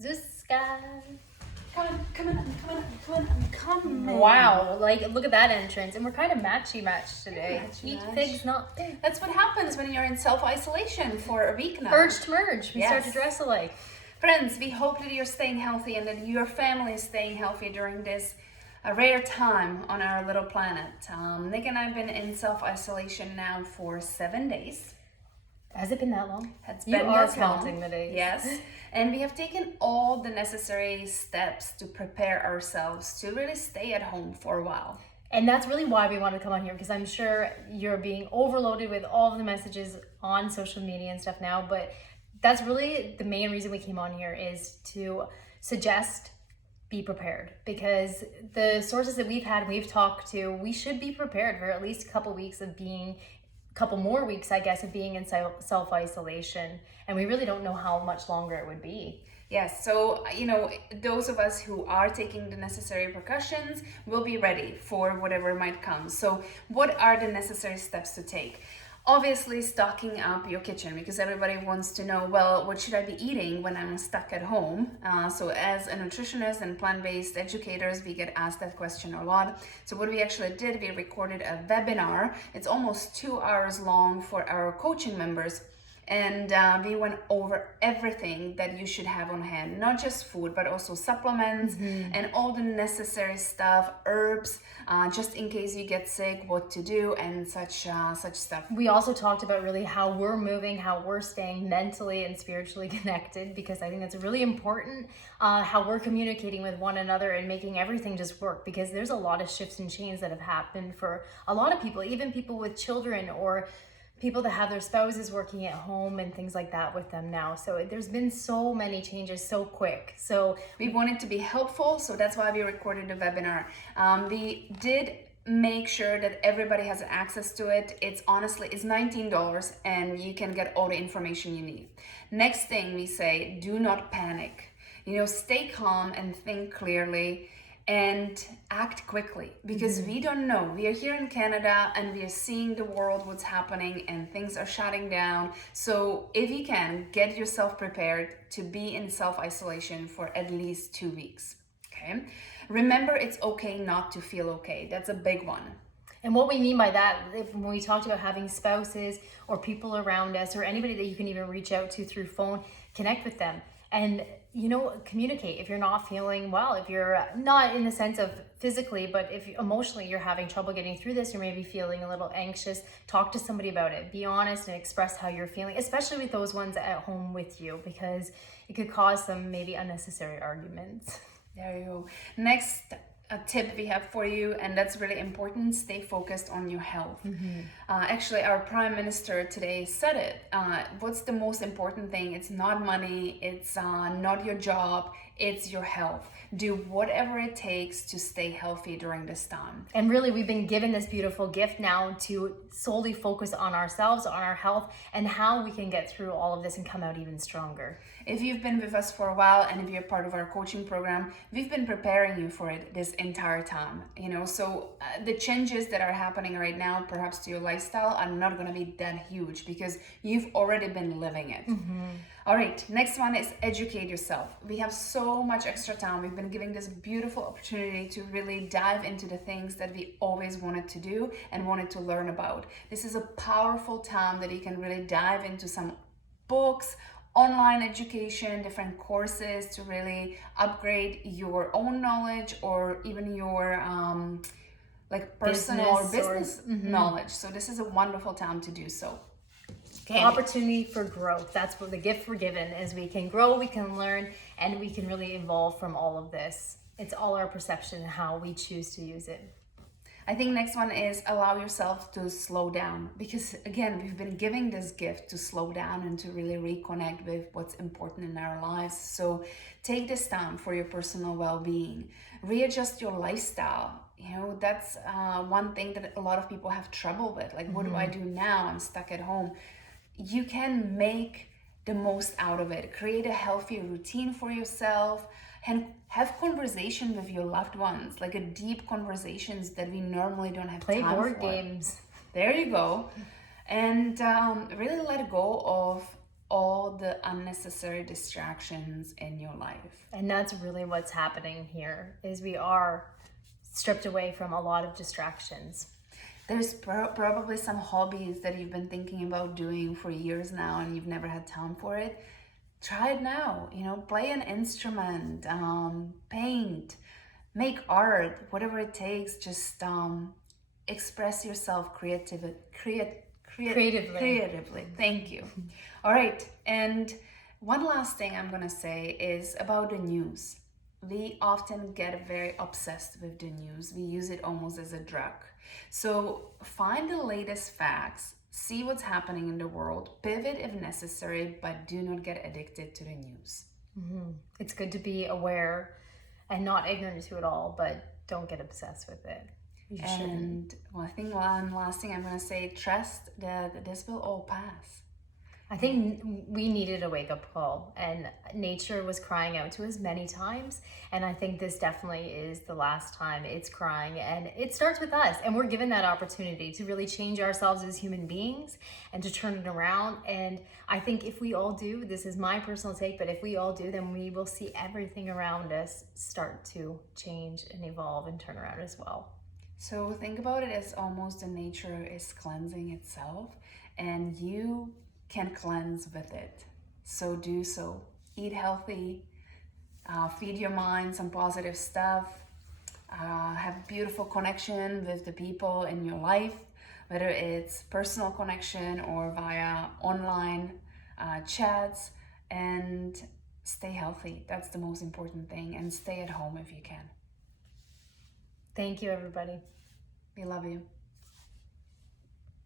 Zuska. Come on. Wow, like look at that entrance. And we're kind of matchy today. Eat Matchy-match. figs, not pigs. That's what happens when you're in self-isolation for a week now. Urge to merge. We start to Yes. dress alike. Friends, we hope that you're staying healthy and that your family is staying healthy during this rare time on our little planet. Nick and I have been in self-isolation now for 7 days. Has it been that long? It's You been are this long. counting the days. Yes. And we have taken all the necessary steps to prepare ourselves to really stay at home for a while. And that's really why we wanted to come on here, because I'm sure you're being overloaded with all of the messages on social media and stuff now. But that's really the main reason we came on here, is to suggest be prepared, because the sources that we've talked to, we should be prepared for at least a couple more weeks, I guess, of being in self-isolation. And we really don't know how much longer it would be. Yes, so, those of us who are taking the necessary precautions will be ready for whatever might come. So what are the necessary steps to take? Obviously, stocking up your kitchen, because everybody wants to know, well, what should I be eating when I'm stuck at home? So as a nutritionist and plant-based educators, we get asked that question a lot. So what we actually did, we recorded a webinar. It's almost 2 hours long for our coaching members. And we went over everything that you should have on hand, not just food, but also supplements and all the necessary stuff, herbs, just in case you get sick, what to do, and such stuff. We also talked about really how we're moving, how we're staying mentally and spiritually connected, because I think that's really important, how we're communicating with one another and making everything just work, because there's a lot of shifts and changes that have happened for a lot of people, even people with children or people that have their spouses working at home and things like that with them now. So there's been so many changes so quick. So we wanted to be helpful, so that's why we recorded the webinar. We did make sure that everybody has access to it. It's $19 and you can get all the information you need. Next thing we say, do not panic. Stay calm and think clearly and act quickly, because we don't know. We are here in Canada and we are seeing the world, what's happening, and things are shutting down. So if you can, get yourself prepared to be in self-isolation for at least 2 weeks, okay? Remember, it's okay not to feel okay. That's a big one. And what we mean by that, when we talked about having spouses or people around us or anybody that you can even reach out to through phone, connect with them. And, communicate if you're not feeling well, if you're not in the sense of physically, but if emotionally you're having trouble getting through this, you're maybe feeling a little anxious, talk to somebody about it. Be honest and express how you're feeling, especially with those ones at home with you, because it could cause some maybe unnecessary arguments. There you go. Next tip we have for you, and that's really important: stay focused on your health. Actually, our Prime Minister today said it. What's the most important thing? It's not money, it's not your job, it's your health. Do whatever it takes to stay healthy during this time. And really, we've been given this beautiful gift now to solely focus on ourselves, on our health, and how we can get through all of this and come out even stronger. If you've been with us for a while and if you're part of our coaching program, we've been preparing you for it this entire time. So the changes that are happening right now, perhaps to your lifestyle, are not going to be that huge because you've already been living it. All right, next one is educate yourself. We have so much extra time. We've been giving this beautiful opportunity to really dive into the things that we always wanted to do and wanted to learn about. This is a powerful time that you can really dive into some books, online education, different courses to really upgrade your own knowledge or even your personal or business knowledge. So this is a wonderful time to do so. Okay. Opportunity for growth. That's what the gift we're given is. We can grow, we can learn, and we can really evolve from all of this. It's all our perception and how we choose to use it. I think next one is allow yourself to slow down, because again, we've been giving this gift to slow down and to really reconnect with what's important in our lives. So take this time for your personal well-being. Readjust your lifestyle. That's one thing that a lot of people have trouble with. Like, what do I do now? I'm stuck at home. You can make the most out of it. Create a healthy routine for yourself and have conversation with your loved ones, like a deep conversations that we normally don't have Play time board for. games. There you go. And really let go of all the unnecessary distractions in your life. And that's really what's happening here, is we are stripped away from a lot of distractions. There's probably some hobbies that you've been thinking about doing for years now and you've never had time for it. Try it now. Play an instrument, paint, make art, whatever it takes. Just express yourself creatively. Thank you. All right. And one last thing I'm going to say is about the news. We often get very obsessed with the news. We use it almost as a drug. So find the latest facts, see what's happening in the world, pivot if necessary, but do not get addicted to the news. It's good to be aware and not ignorant to it all, but don't get obsessed with it. You shouldn't. And I think one last thing I'm going to say, trust that this will all pass. I think we needed a wake-up call, and nature was crying out to us many times, and I think this definitely is the last time it's crying, and it starts with us, and we're given that opportunity to really change ourselves as human beings and to turn it around. And I think if we all do, this is my personal take, but if we all do, then we will see everything around us start to change and evolve and turn around as well. So think about it as almost the nature is cleansing itself, and you can cleanse with it. So do so. Eat healthy, feed your mind some positive stuff, have beautiful connection with the people in your life, whether it's personal connection or via online chats, and stay healthy. That's the most important thing, and stay at home if you can. Thank you, everybody. We love you.